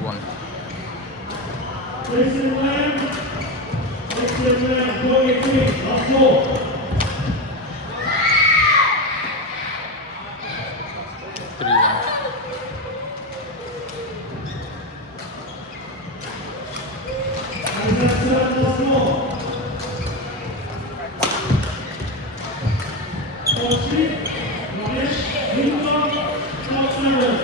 2-1. Three one.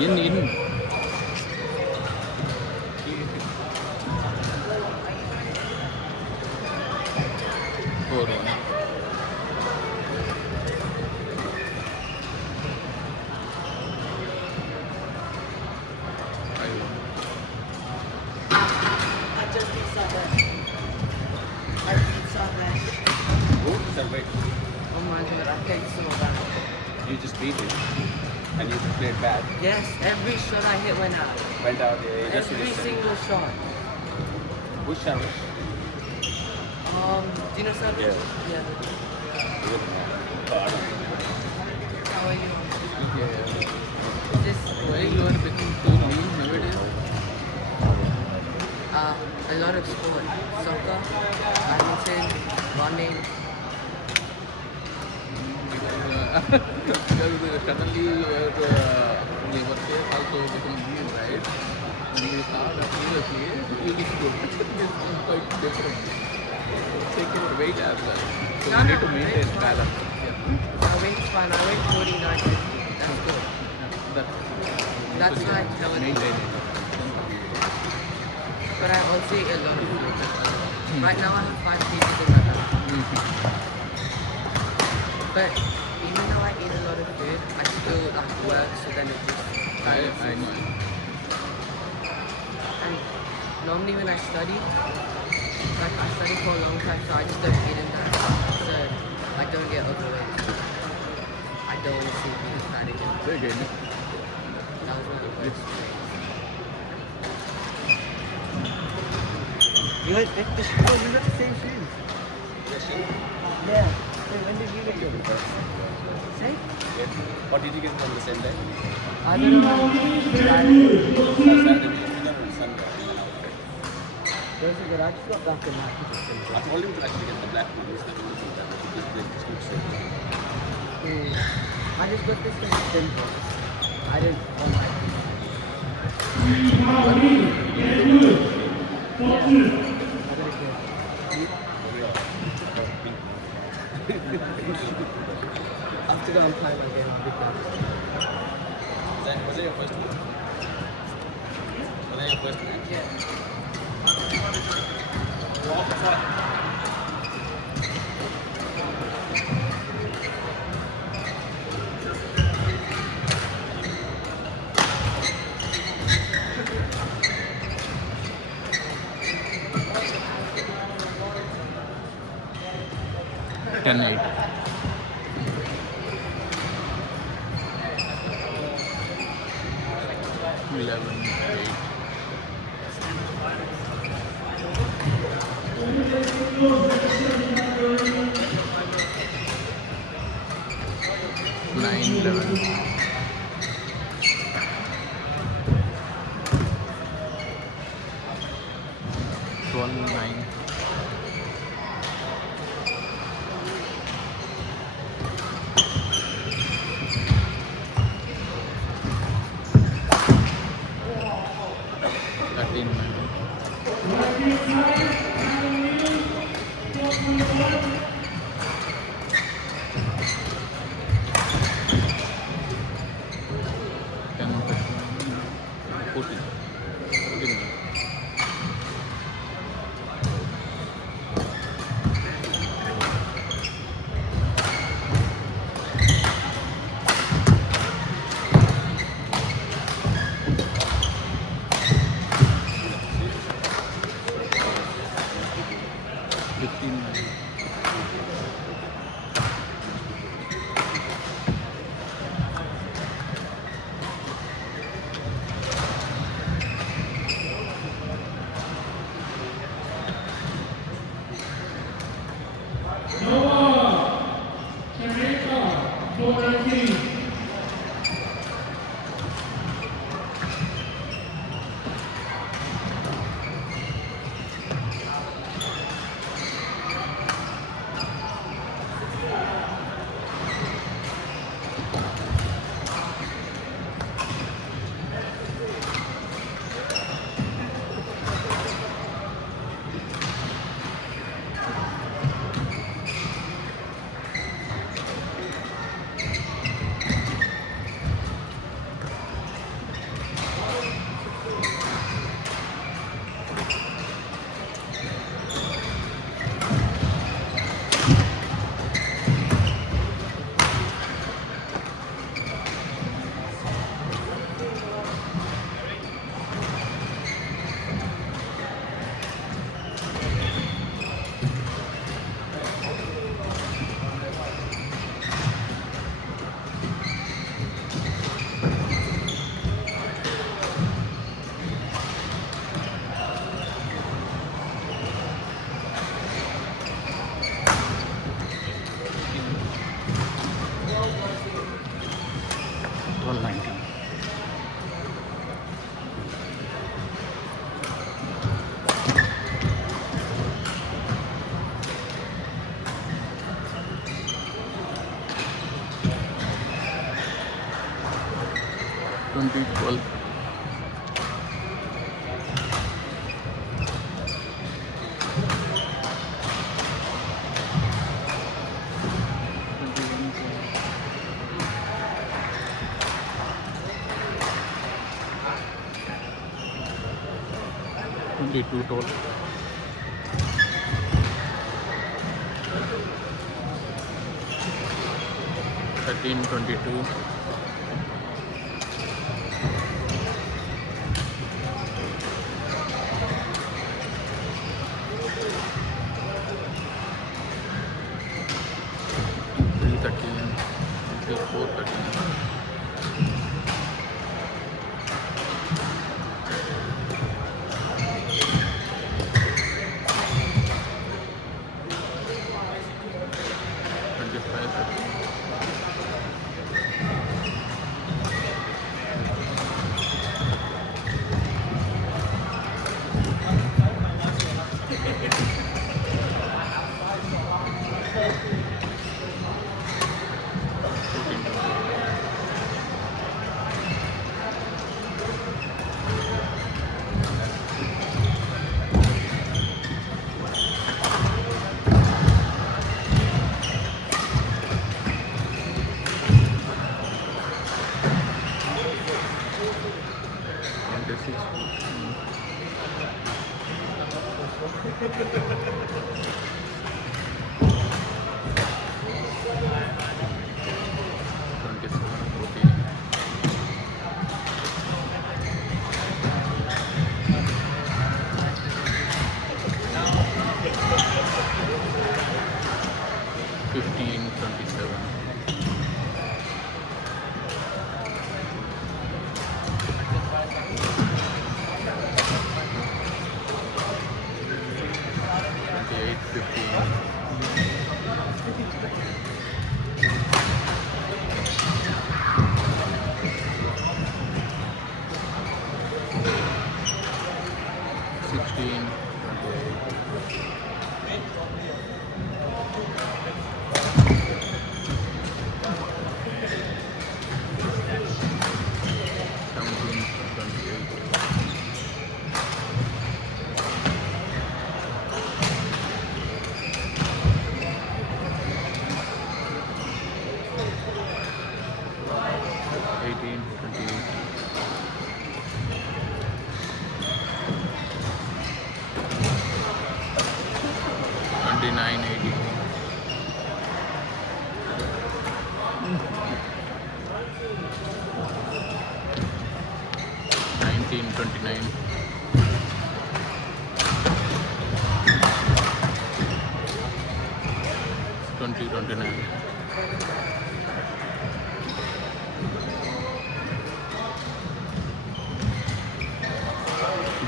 In. 4-1. I just saw that. I saw that. Who? Celebrate. Oh my god, I played so bad. You just beat it. And you played bad. Yes, every shot I hit went out. Went out, yeah, you just Every finished it. single shot. Which challenge? Do you know something? Yeah. Yeah. Oh, I don't know. How are you? Yeah. Just Why you are picking too lean nowadays? a lot of sport. Soccer, badminton, running. Because suddenly your labor case also become lean, right? When we saw that previously, you look good. This is quite different. Take your weight as well. So No, you no, need to maintain weight's fine. balance. My weight's fine. I weigh 49.50. That's good. That's so like maintain it. But I also eat a lot of food. Right now I have 5 kgs in my bag. But even though I eat a lot of food, I still like work, so then it just I know. And normally when I study, like I study for a long time, so I just don't eat enough. So I don't get overweight. I don't want to see me fat again. Very good. That was one of the worst things. You had the shoes, you got the same shoes. Yeah. Wait, when did you get yours? Say? Or did you get it on the same day? I don't know. Saturday, or Sunday? Those are good. I just got back in that position. I told him to actually get the black one instead of using that because they just look so good. I just got this thing simple. I didn't want my I have to go and play my game because Was that your first one? Was that your first match? yeah. Ten eight. 11-8. Nine 11. 12-9. 12. Only 2 toll. 13:22. 3:13. 4:13.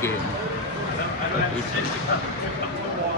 Game. But it's